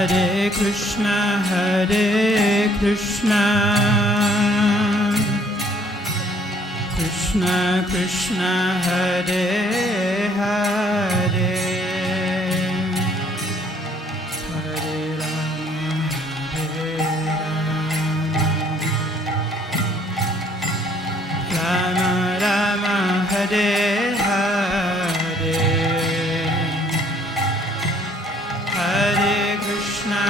Hare Krishna, Hare Krishna, Krishna Krishna, Hare Hare, Hare Rama, Hare Rama, Rama Rama, Hare Hare, Hare Krishna.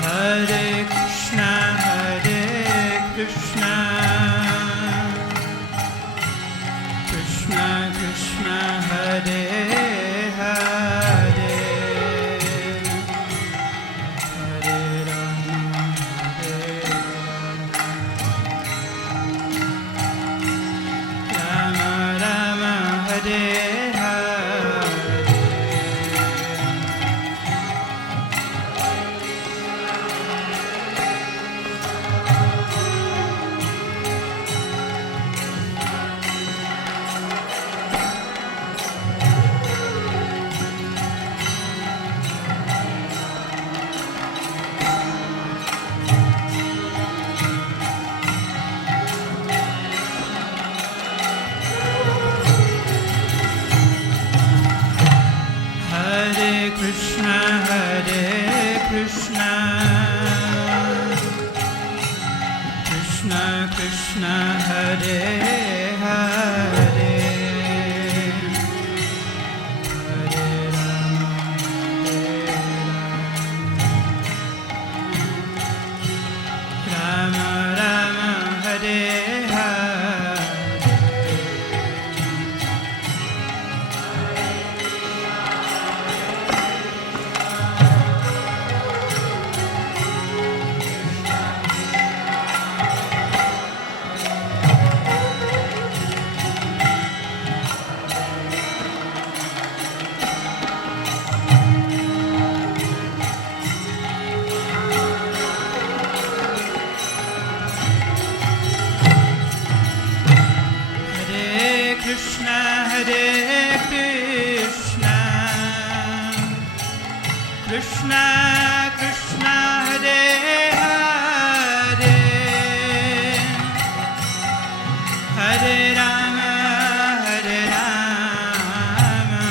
Hare Krishna, Hare Krishna, Krishna Krishna, Hare Hare, Hare Rama, Rama Rama, Hare Hare Krishna, Hare Krishna, Krishna Krishna, Hare Hare, Hare Rama, Rama Rama, Hare Hare. Krishna, Hare Krishna, Krishna Krishna, Hare Hare, Hare Rama, Hare Rama,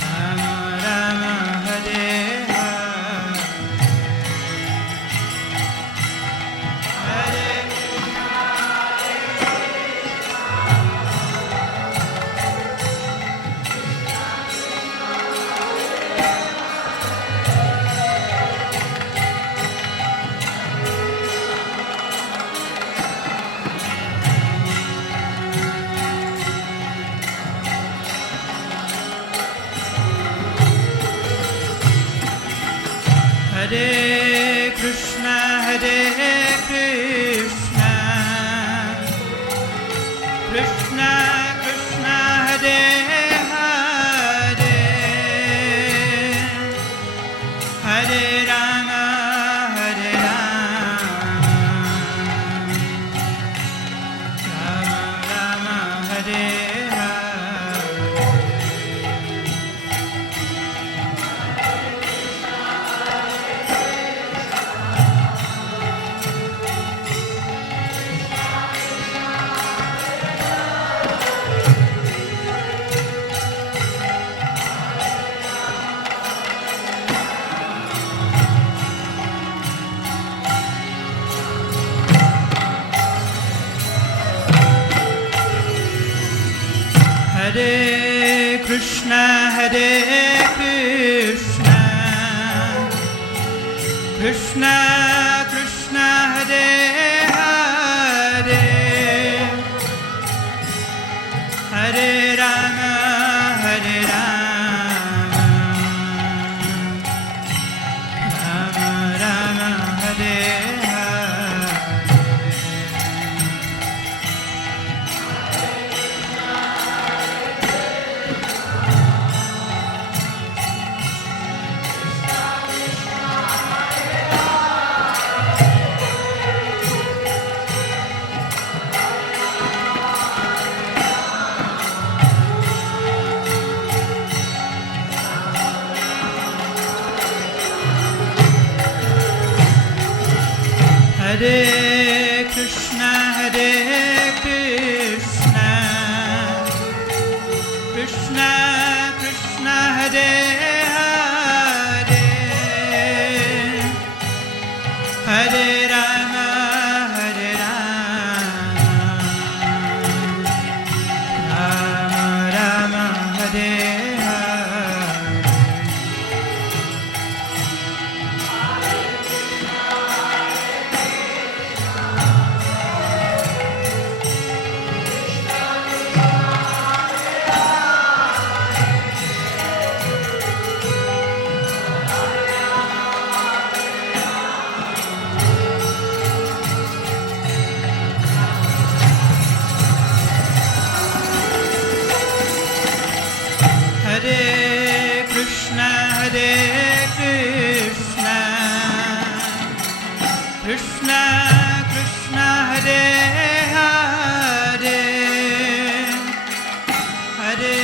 Rama Rama, Hare Hare, Hare Hare Krishna, Hare Krishna, Krishna Krishna, Hare Hare, Hare Rama, Hare Rama, Rama Rama, Hare Hare. Hare Krishna, Hare Krishna, Krishna Krishna, Hare Hare, Hare Rama, Hare Rama, Rama Rama, Hare Hare. Hare Krishna, Krishna Krishna, Hare Hare, Hare Rama, Rama Rama, Hare Hare. Hare Krishna, Krishna Krishna, Hare Hare, Hare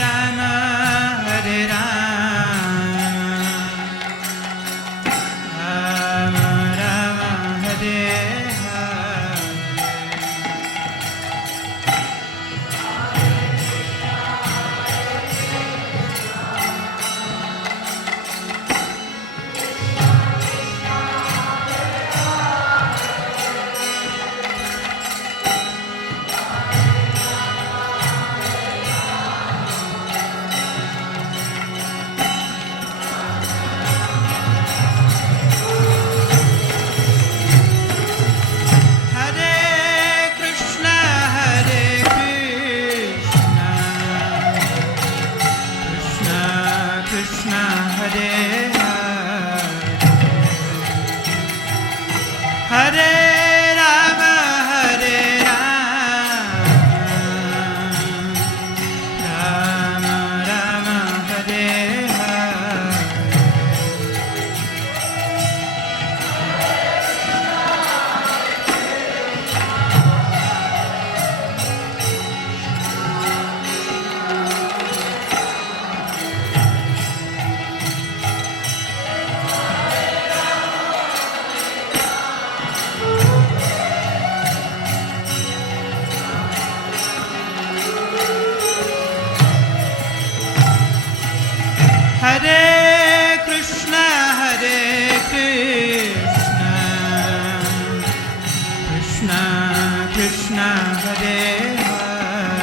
Rama, Rama Rama, Hare Hare. Hare Krishna, Krishna Krishna, Hare Hare, Hare Rama, Rama Rama, Hare Hare. Hare Krishna, Krishna Krishna, Hare Hare,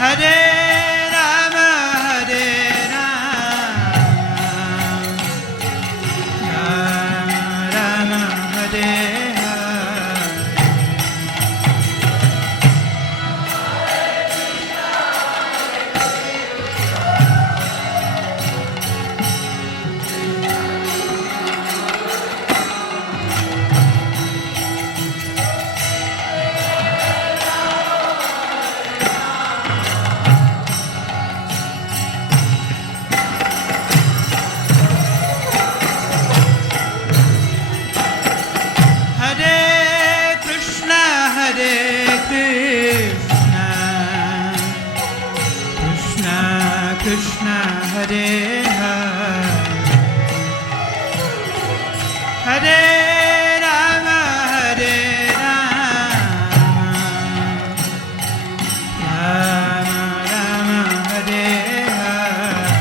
Hare Rama, Rama Rama, Hare Hare. Hare Krishna, Krishna Krishna, Hare Hare, Hare Rama, Rama Rama, Hare Hare.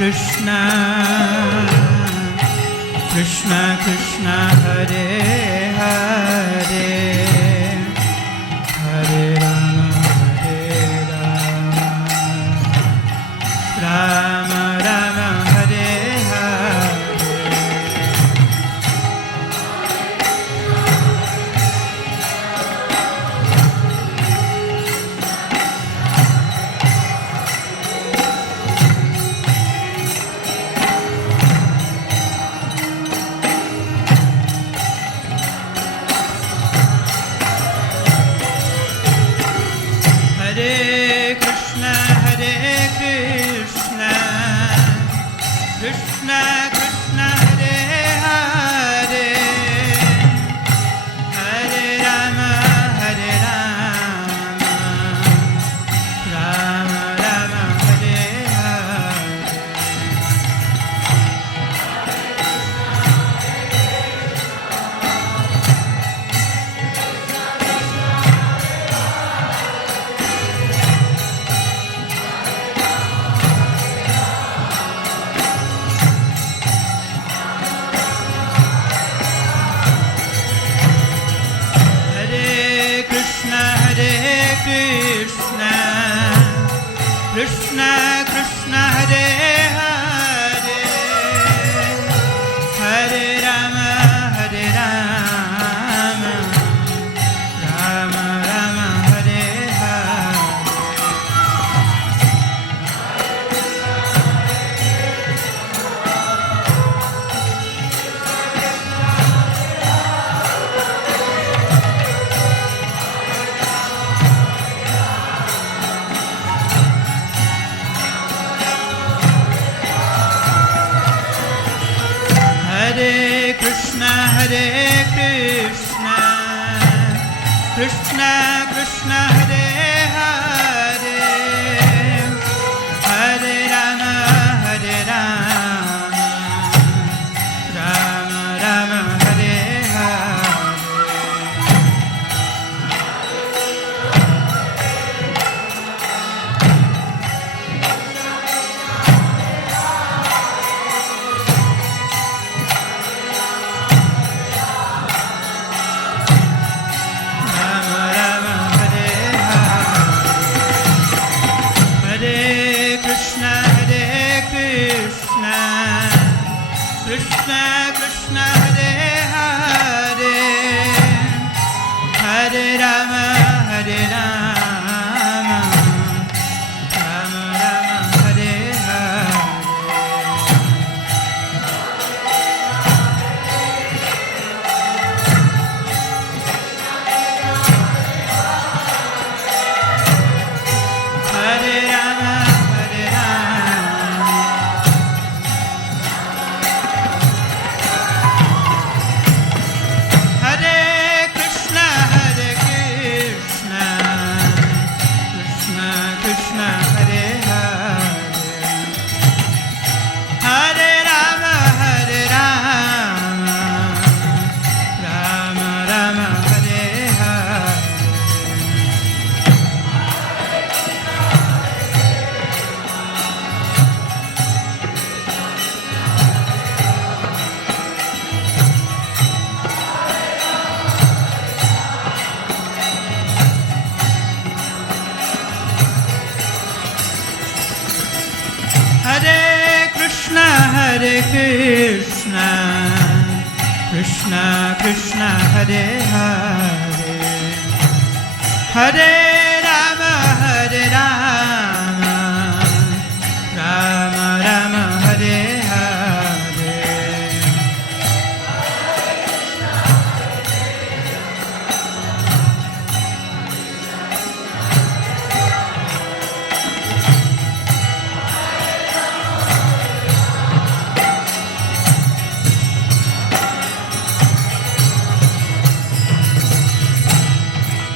Krishna Krishna Krishna Hare Hare Hare Rama Rama Rama Hare Hare Hare Krishna Hare Krishna Krishna Krishna Hare Hare Hare Rama Rama Rama Hare Hare Hare Krishna Hare Krishna Krishna Krishna Hare Hare Hare Rama Rama Rama Hare Hare Hare Krishna Hare Krishna Krishna Krishna Hare Hare Hare Rama Rama Rama Hare Hare Rama Rama Hare Hare Hare Krishna Hare Krishna Krishna Krishna Hare Hare Hare Rama Rama Rama Hare Hare Hare Rama Hare Krishna Hare Krishna Krishna Krishna Hare Hare Hare Rama Rama Rama Hare Hare Hare Krishna Hare Krishna Krishna Krishna Hare Hare Hare Rama Rama Rama Hare Hare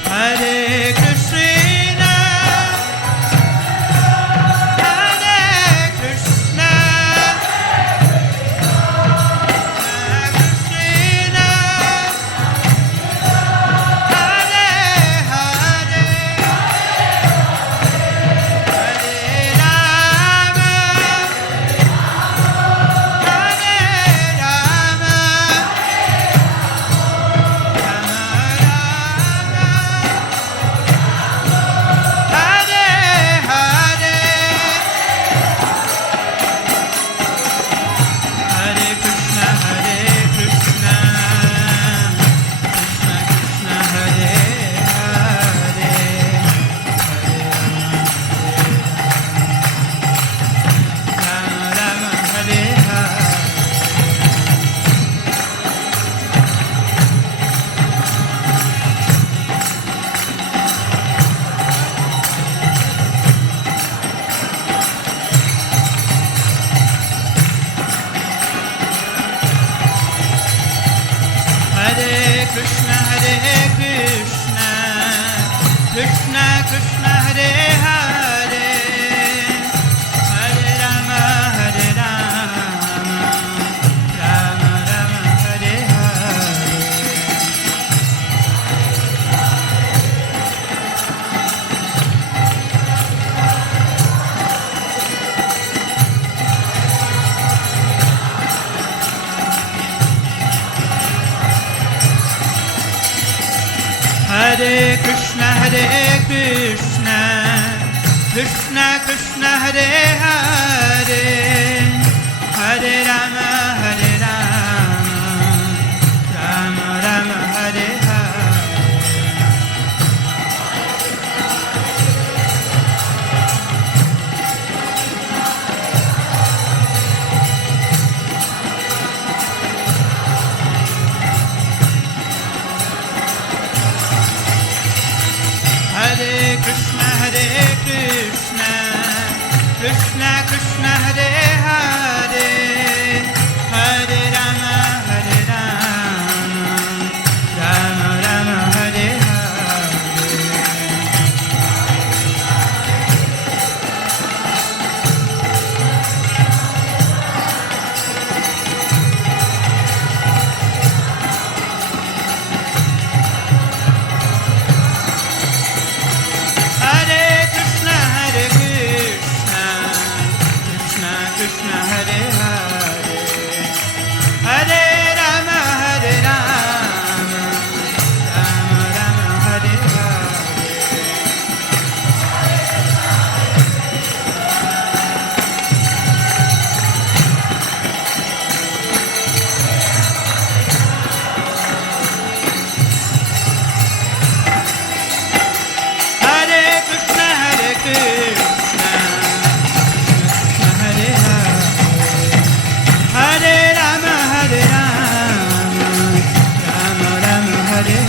Hare Krishna Krishna Hare Hare Hare Rama Hare Rama Rama Rama Hare Hare Hare Krishna Krishna Krishna Hare Hare Hare Rama Rama Rama Hare Hare Hare Krishna Krishna Krishna Hare Hare Hare Rama Rama Rama Hare Hare Hare Krishna Krishna Hare Hare Hare Rama Rama Rama Hare Hare Hare Krishna Krishna Hare Hare Hare Rama Rama Rama Hare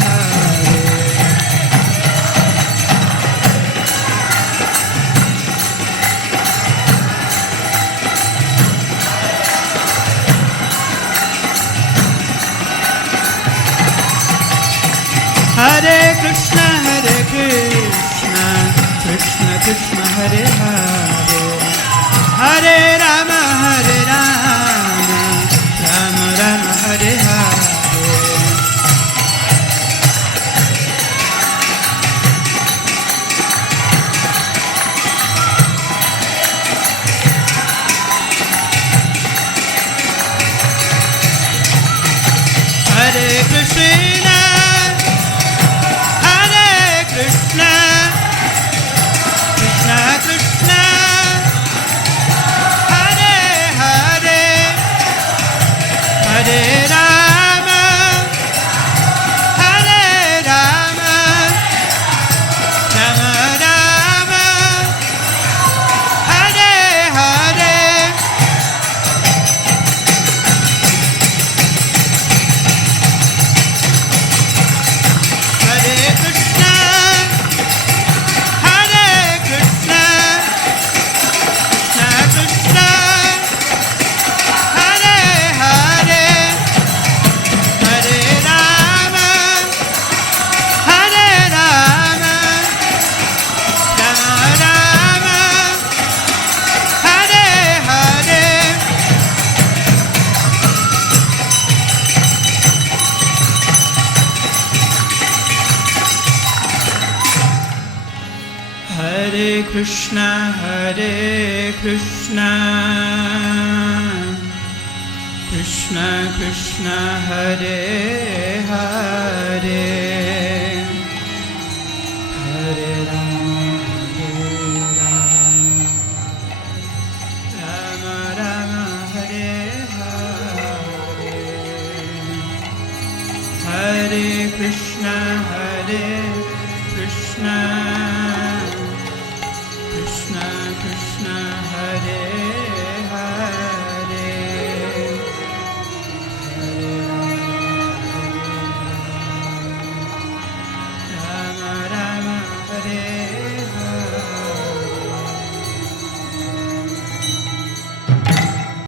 Hare Hare Krishna Krishna Hare Hare Hare Rama Rama Rama Hare Hare Hare Krishna Krishna Krishna Hare Hare Hare Rama Rama Rama Hare Hare Hare Krishna Krishna Krishna Hare Hare Hare Rama Rama Rama Hare Hare Hare Krishna Krishna Krishna Hare Hare Hare Rama Rama Hare Hare Hare Krishna Krishna Krishna Hare